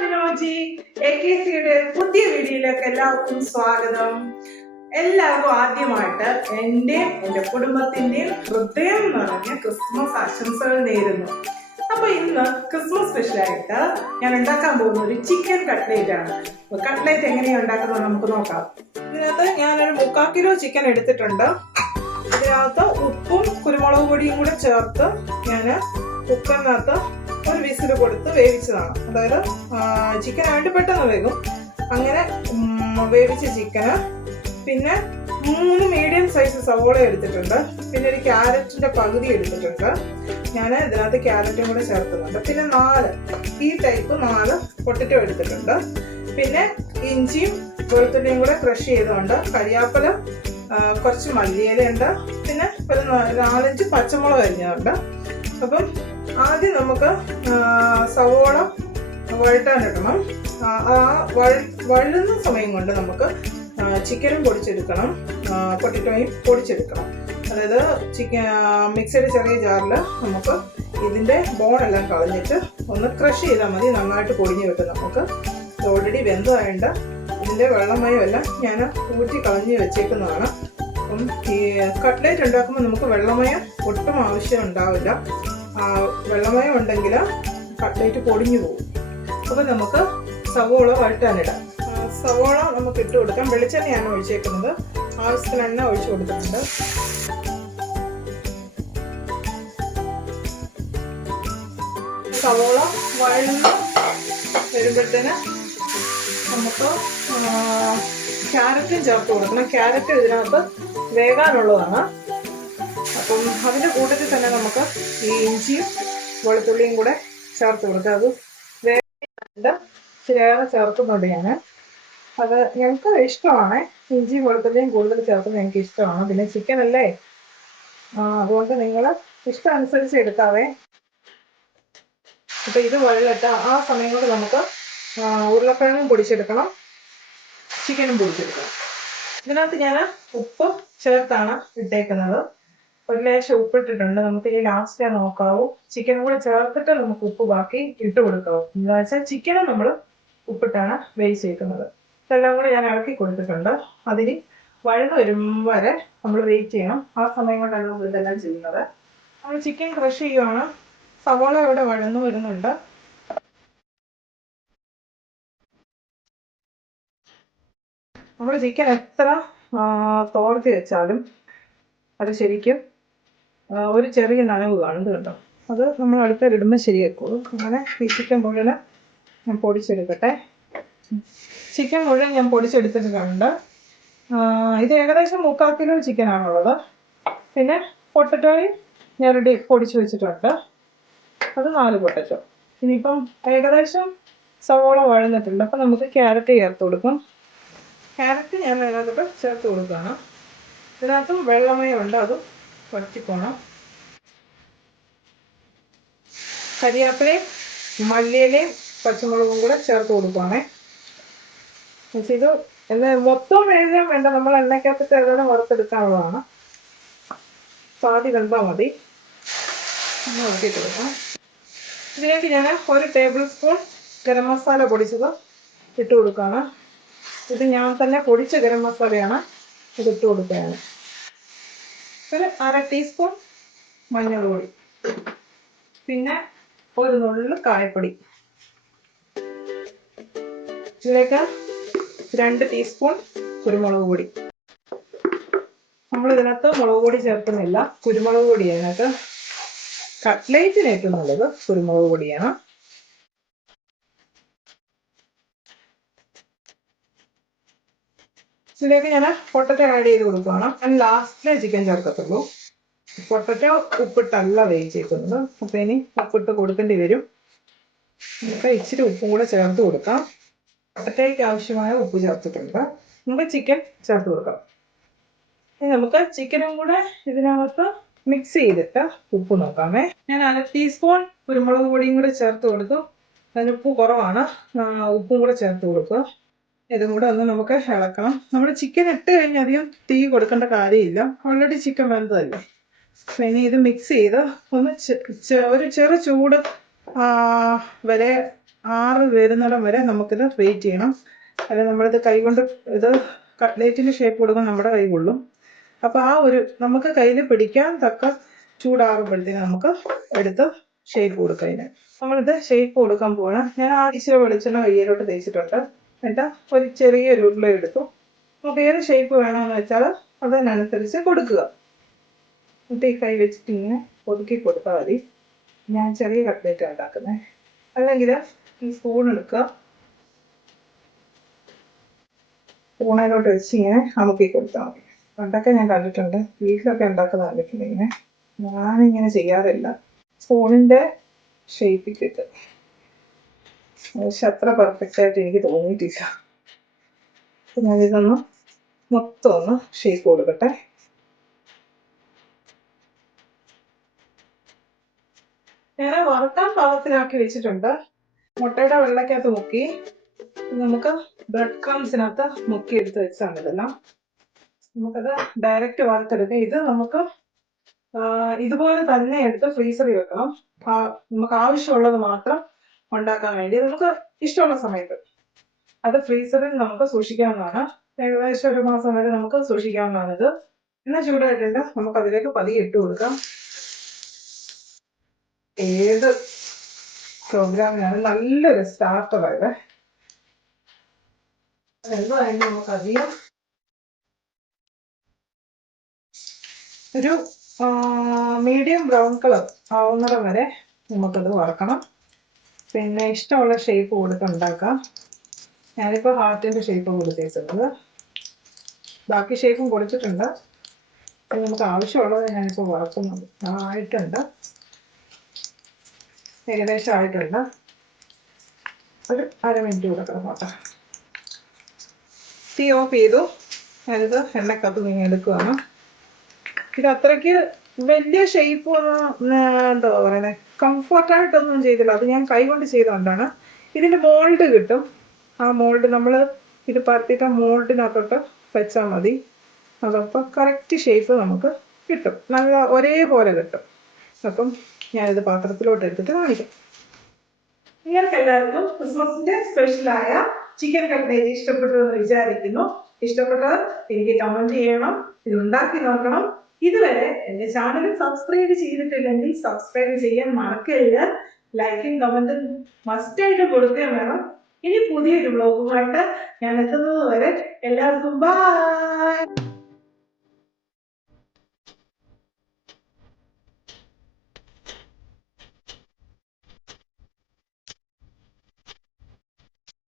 വിനോജി AKCയുടെ പുതിയ വീഡിയോയിലേക്ക് എല്ലാവർക്കും സ്വാഗതം. എല്ലാവർക്കും ആദ്യമായിട്ട് എൻ്റെ കുടുംബത്തിന്റെയും ഹൃദയം നിറഞ്ഞ ക്രിസ്മസ് ആശംസകൾ നേരുന്നു. അപ്പൊ ഇന്ന് ക്രിസ്മസ് സ്പെഷ്യലായിട്ട് ഞാൻ ഉണ്ടാക്കാൻ പോകുന്ന ഒരു ചിക്കൻ കട്ട്ലേറ്റ് ആണ്. കട്ട്ലേറ്റ് എങ്ങനെയാണ് ഉണ്ടാക്കുന്നത് നമുക്ക് നോക്കാം. ഇതിനകത്ത് ഞാനൊരു 3/4 കിലോ ചിക്കൻ എടുത്തിട്ടുണ്ട്. ഇതിനകത്ത് ഉപ്പും കുരുമുളക് പൊടിയും കൂടെ ചേർത്ത് ഞാൻ കുക്കറിനകത്ത് ഒരു വിസിൽ കൊടുത്ത് വേവിച്ചതാണ്. അതായത് ചിക്കൻ ആയിട്ട് പെട്ടെന്ന് വേകും. അങ്ങനെ വേവിച്ച ചിക്കന്, പിന്നെ 3 മീഡിയം സൈസ് സവോള എടുത്തിട്ടുണ്ട്, പിന്നെ ഒരു ക്യാരറ്റിന്റെ പകുതി എടുത്തിട്ടുണ്ട്. ഞാൻ ഇതിനകത്ത് ക്യാരറ്റും കൂടെ ചേർക്കുന്നുണ്ട്. പിന്നെ 4 പൊട്ടറ്റോ എടുത്തിട്ടുണ്ട്. പിന്നെ ഇഞ്ചിയും വെളുത്തുള്ളിയും കൂടെ ക്രഷ് ചെയ്തുകൊണ്ട്, കരിയാപ്പല, കുറച്ച് മല്ലിയിലയുണ്ട്, പിന്നെ ഒരു 4-5 പച്ചമുളക് അരിഞ്ഞതുണ്ട്. അപ്പം ആദ്യം നമുക്ക് സവോള വഴട്ടാനിടണം. ആ വഴുന്ന സമയം കൊണ്ട് നമുക്ക് ചിക്കനും പൊടിച്ചെടുക്കണം, പൊട്ടറ്റോയും പൊടിച്ചെടുക്കണം. അതായത് മിക്സിയുടെ ചെറിയ ജാറിൽ നമുക്ക് ഇതിൻ്റെ ബോണെല്ലാം കളഞ്ഞിട്ട് ഒന്ന് ക്രഷ് ചെയ്താൽ മതി. നന്നായിട്ട് പൊടിഞ്ഞ് കിട്ടും. നമുക്ക് ഓൾറെഡി വെന്തമായതുകൊണ്ട് ഇതിൻ്റെ വെള്ളമയമെല്ലാം ഞാൻ ഊറ്റി കളഞ്ഞ് വെച്ചേക്കുന്നതാണ്. അപ്പം ഈ കട്ട്ലേറ്റ് ഉണ്ടാക്കുമ്പോൾ നമുക്ക് വെള്ളമയം ഒട്ടും ആവശ്യം ഉണ്ടാവില്ല. വെള്ളമയം ഉണ്ടെങ്കിൽ കട്ട്ലേറ്റ് പൊടിഞ്ഞു പോകും. അപ്പോൾ നമുക്ക് സവോള വഴറ്റാനിടാം. സവോള നമുക്ക് ഇട്ട് കൊടുക്കാം. വെളിച്ചെണ്ണയാണ് ഒഴിച്ചേക്കുന്നത്. ആവശ്യത്തിന് എണ്ണ ഒഴിച്ചു കൊടുത്തിട്ടുണ്ട്. സവോള വഴന്ന് വരുമ്പോഴത്തേന് നമുക്ക് ക്യാരറ്റും ചേർത്ത് കൊടുക്കണം. ക്യാരറ്റ് ഇതിനകത്ത് വേകാനുള്ളതാണ്. അപ്പം അതിൻ്റെ കൂട്ടത്തിൽ തന്നെ നമുക്ക് ഈ ഇഞ്ചിയും വെളുത്തുള്ളിയും കൂടെ ചേർത്ത് കൊടുക്കുക. അത് വേഗം ചേർന്ന് ചേർക്കുന്നുണ്ട് ഞാൻ. അത് ഞങ്ങൾക്ക് ഇഷ്ടമാണ്. ഇഞ്ചിയും വെളുത്തുള്ളിയും കൂടുതൽ ചേർക്കുന്നത് ഞങ്ങൾക്ക് ഇഷ്ടമാണ്. പിന്നെ ചിക്കൻ അല്ലേ, അതുകൊണ്ട് നിങ്ങൾ ഇഷ്ടം അനുസരിച്ച് എടുക്കാവേ. അപ്പം ഇത് വഴലട്ട് ആ സമയം കൊണ്ട് നമുക്ക് ഉരുളക്കിഴങ്ങും പൊടിച്ചെടുക്കണം, ചിക്കനും പൊടിച്ചെടുക്കണം. ഇതിനകത്ത് ഞാൻ ഉപ്പ് ചേർത്താണ് ഇട്ടേക്കുന്നത്. ഒരു ലേശം ഉപ്പിട്ടിട്ടുണ്ട്. നമുക്ക് ഈ ലാസ്റ്റ് നോക്കാവൂ. ചിക്കനും കൂടെ ചേർത്തിട്ട് നമുക്ക് ഉപ്പ് ബാക്കി ഇട്ട് കൊടുക്കാവൂ. എന്താ വെച്ചാൽ ചിക്കനും നമ്മൾ ഉപ്പിട്ടാണ് വേവിച്ചേക്കുന്നത്. ഇതെല്ലാം കൂടെ ഞാൻ ഇളക്കി കൊടുത്തിട്ടുണ്ട്. അതിന് വഴന്ന് വരും വരെ നമ്മൾ വെയിറ്റ് ചെയ്യണം. ആ സമയം കൊണ്ടാണ് നമ്മൾ ഇതെല്ലാം ചെയ്യുന്നത്. നമ്മൾ ചിക്കൻ ക്രഷ് ചെയ്യുവാണ്. സവോള ഇവിടെ വഴന്ന് വരുന്നുണ്ട്. നമ്മൾ ചിക്കൻ എത്ര തോർത്തി വെച്ചാലും അത് ശരിക്കും ഒരു ചെറിയ നനവ് കാണും. കേട്ടോ, അത് നമ്മൾ അടുപ്പിലിടുമ്പോൾ ശരിയാക്കുള്ളൂ. അങ്ങനെ ഈ ചിക്കൻ മുഴുവൻ ഞാൻ പൊടിച്ചെടുക്കട്ടെ. ചിക്കൻ മുഴുവൻ ഞാൻ പൊടിച്ചെടുത്തിട്ടുണ്ട്. ഇത് ഏകദേശം 3/4 കിലോ ചിക്കനാണുള്ളത്. പിന്നെ പൊട്ടറ്റോയും ഞാൻ പൊടിച്ച് വെച്ചിട്ടുണ്ട്. അത് 4 പൊട്ടറ്റോ. ഇനിയിപ്പം ഏകദേശം സവോള വഴന്നിട്ടുണ്ട്. അപ്പം നമുക്ക് ക്യാരറ്റ് ചേർത്ത് കൊടുക്കും. ക്യാരറ്റ് ഞാൻ അതിനകത്ത് ചേർത്ത് കൊടുക്കുകയാണ്. ഇതിനകത്തും വെള്ളമയമുണ്ട്, അതും വറ്റിപ്പോണം. കരിയാപ്പിലയും മല്ലിയിലയും പച്ചമുളകും കൂടെ ചേർത്ത് കൊടുക്കുകയാണേ. ഇത് മൊത്തം വേഗം വേണ്ട, നമ്മൾ എണ്ണയ്ക്കകത്തിട്ട് ഏതായാലും വറുത്തെടുക്കാനുള്ളതാണ്. പാതി വെന്താൽ മതി. നോക്കിയിട്ട് കൊടുക്കാം. ഇതിലേക്ക് ഞാൻ 1 ടേബിൾ സ്പൂൺ ഗരം മസാല പൊടിച്ചത് ഇട്ട് കൊടുക്കുകയാണ്. ഇത് ഞാൻ തന്നെ പൊടിച്ച ഗരം മസാലയാണ്. ഇതിട്ട് കൊടുക്കുകയാണ്. ഒരു 1/2 ടീസ്പൂൺ മഞ്ഞൾപ്പൊടി, പിന്നെ ഒരു നുള്ളു കായപ്പൊടി. ഇതിലേക്ക് 2 ടീസ്പൂൺ കുരുമുളക് പൊടി. നമ്മൾ ഇതിനകത്ത് മുളക് പൊടി ചേർക്കുന്നില്ല, കുരുമുളക് പൊടിയാണ്. ഇതിനകത്ത് കട്ട്ലേറ്റിന് ഏറ്റവും നല്ലത് കുരുമുളക് പൊടിയാണ്. ഇതിലേക്ക് ഞാൻ പൊട്ടറ്റോ ആഡ് ചെയ്ത് കൊടുക്കുകയാണ്. ഞാൻ ലാസ്റ്റിലെ ചിക്കൻ ചേർക്കത്തുള്ളൂ. പൊട്ടറ്റോ ഉപ്പിട്ടല്ല വേവിച്ചേക്കുന്നത്. അപ്പം ഇനി ഉപ്പിട്ട് കൊടുക്കേണ്ടി വരും. നമുക്ക് ഇച്ചിരി ഉപ്പും കൂടെ ചേർത്ത് കൊടുക്കാം. പൊട്ടറ്റോയ്ക്ക് ആവശ്യമായ ഉപ്പ് ചേർത്തിട്ടുണ്ട്. നമുക്ക് ചിക്കൻ ചേർത്ത് കൊടുക്കാം. ഇനി നമുക്ക് ചിക്കനും കൂടെ ഇതിനകത്ത് മിക്സ് ചെയ്തിട്ട് ഉപ്പ് നോക്കാമേ. ഞാൻ 1/2 ടീസ്പൂൺ കുരുമുളക് പൊടിയും കൂടെ ചേർത്ത് കൊടുത്തു. അതിന് ഉപ്പ് കുറവാണ്. ഉപ്പും കൂടെ ചേർത്ത് കൊടുക്കുക. ഇതും കൂടെ ഒന്ന് നമുക്ക് ഇളക്കണം. നമ്മൾ ചിക്കൻ ഇട്ട് കഴിഞ്ഞാൽ അധികം തീ കൊടുക്കേണ്ട കാര്യമില്ല. ഓൾറെഡി ചിക്കൻ വെന്തതല്ലേ. ഇനി ഇത് മിക്സ് ചെയ്ത് ഒന്ന് ഒരു ചെറു ചൂട് വരെ 6 വരുന്നിടം വരെ നമുക്കിത് വെയിറ്റ് ചെയ്യണം. അല്ലെങ്കിൽ നമ്മളിത് കൈകൊണ്ട് ഇത് കട്ട്ലേറ്റിൻ്റെ ഷേപ്പ് കൊടുക്കാൻ നമ്മുടെ കൈ കൊള്ളും. അപ്പോൾ ആ ഒരു നമുക്ക് കയ്യിൽ പിടിക്കാൻ തക്ക ചൂടാകുമ്പോഴത്തേക്ക് നമുക്ക് എടുത്ത് ഷേപ്പ് കൊടുക്കാം. അതിന് നമ്മളിത് ഷേപ്പ് കൊടുക്കാൻ പോകണം. ഞാൻ ഇച്ചിരി വെളിച്ചെണ്ണ കയ്യിലോട്ട് തേച്ചിട്ടുണ്ട്. എന്നിട്ട് ഒരു ചെറിയൊരു ഉരുള എടുത്തു. നമുക്ക് ഏത് ഷേപ്പ് വേണമെന്ന് വെച്ചാൽ അതിനനുസരിച്ച് കൊടുക്കുക. എന്നിട്ട് ഈ കൈ വെച്ചിട്ട് ഇങ്ങനെ ഒതുക്കി കൊടുത്താൽ മതി. ഞാൻ ചെറിയ കട്ട്ലേറ്റ് ഉണ്ടാക്കുന്നത്. അല്ലെങ്കിൽ ഈ സ്പൂൺ എടുക്കുക, സ്പൂണിലോട്ട് വെച്ച് ഇങ്ങനെ അമുക്കി കൊടുത്താൽ മതി. പണ്ടൊക്കെ ഞാൻ കണ്ടിട്ടുണ്ട്, വീട്ടിലൊക്കെ ഉണ്ടാക്കുന്ന കണ്ടിട്ടുണ്ട്. ഇങ്ങനെ ഞാനിങ്ങനെ ചെയ്യാറില്ല. സ്പൂണിൻ്റെ ഷേപ്പിൽ കിട്ടും. പക്ഷെ അത്ര പെർഫെക്റ്റ് ആയിട്ട് എനിക്ക് തോന്നിയിട്ടില്ല. ഞാനിതൊന്ന് മൊത്തം ഒന്ന് ഷേപ്പ് കൊടുക്കട്ടെ. ഞാൻ വറുക്കാൻ പാകത്തിനാക്കി വെച്ചിട്ടുണ്ട്. മുട്ടയുടെ വെള്ളക്കകത്ത് മുക്കി നമുക്ക് ബ്രെഡ് ക്രംസിനകത്ത് മുക്കി എടുത്ത് വെച്ചാൽ ഇതെല്ലാം നമുക്കത് ഡയറക്റ്റ് വറുത്തെടുക്കാം. ഇത് നമുക്ക് ഇതുപോലെ തന്നെ എടുത്ത് ഫ്രീസറിൽ വെക്കണം. നമുക്ക് ആവശ്യമുള്ളത് മാത്രം ഉണ്ടാക്കാൻ വേണ്ടി നമുക്ക് ഇഷ്ടമുള്ള സമയത്ത് അത് ഫ്രീസറിൽ നമുക്ക് സൂക്ഷിക്കാവുന്നതാണ്. ഏകദേശം 1 മാസം വരെ നമുക്ക് സൂക്ഷിക്കാവുന്നതാണ്. ഇത് എന്നാൽ ചൂടായിട്ടുണ്ട്. നമുക്ക് അതിലേക്ക് പതിയെ ഇട്ട് കൊടുക്കാം. ഏത് പ്രോഗ്രാമിനാണ് നല്ലൊരു സ്റ്റാർട്ടറായത്. എന്തായാലും നമുക്കധികം ഒരു മീഡിയം ബ്രൗൺ കളർ ആവുന്നിടം വരെ നമുക്കത് വറക്കണം. പിന്നെ ഇഷ്ടമുള്ള ഷേപ്പ് കൊടുത്ത് ഉണ്ടാക്കാം. ഞാനിപ്പോൾ ഹാർട്ടിൻ്റെ ഷേപ്പ് കൊടുത്തേക്കുന്നത്. ബാക്കി ഷേപ്പും കൊടുത്തിട്ടുണ്ട്. അത് നമുക്ക് ആവശ്യമുള്ളത് ഞാനിപ്പോൾ വറക്കുന്നത്. ആയിട്ടുണ്ട്, ഏകദേശം ആയിട്ടുണ്ട്. ഒരു 1/2 മിനിറ്റ് കൊടുക്കണം നോട്ടെ. തീ ഓഫ് ചെയ്തു. ഞാനിത് എണ്ണക്കകത്ത് നീങ്ങി എടുക്കുകയാണ്. ഇത് അത്രയ്ക്ക് വലിയ ഷേപ്പ് എന്താ പറയുന്നത്, കംഫർട്ടായിട്ടൊന്നും ചെയ്തില്ല. അത് ഞാൻ കൈ കൊണ്ട് ചെയ്തുകൊണ്ടാണ്. ഇതിൻ്റെ മോൾഡ് കിട്ടും. ആ മോൾഡ് നമ്മൾ ഇത് പരത്തിയിട്ട് മോൾഡിനകത്തോട്ട് വെച്ചാൽ മതി. അതപ്പോൾ കറക്റ്റ് ഷേപ്പ് നമുക്ക് കിട്ടും. നല്ല ഒരേപോലെ കിട്ടും. അപ്പം ഞാനിത് പാത്രത്തിലോട്ട് എടുത്തിട്ട് കാണിക്കാം. നിങ്ങൾക്ക് എല്ലാവർക്കും ക്രിസ്മസിന്റെ സ്പെഷ്യലായ ചിക്കൻ കട്ട്ലേറ്റ് ഇഷ്ടപ്പെട്ടു എന്ന് വിചാരിക്കുന്നു. ഇഷ്ടപ്പെട്ടത് എനിക്ക് കമന്റ് ചെയ്യണം. ഇത് ഉണ്ടാക്കി നോക്കണം. ഇതുവരെ എന്റെ ചാനൽ സബ്സ്ക്രൈബ് ചെയ്തിട്ടില്ലെങ്കിൽ സബ്സ്ക്രൈബ് ചെയ്യാൻ മറക്കരുത്. ലൈക്കും കമന്റും മസ്റ്റായിട്ട് കൊടുക്കുകയും വേണം. ഇനി പുതിയൊരു വ്ലോഗുമായിട്ട് ഞാൻ എത്തുന്നത് വരെ എല്ലാവർക്കും ബൈ.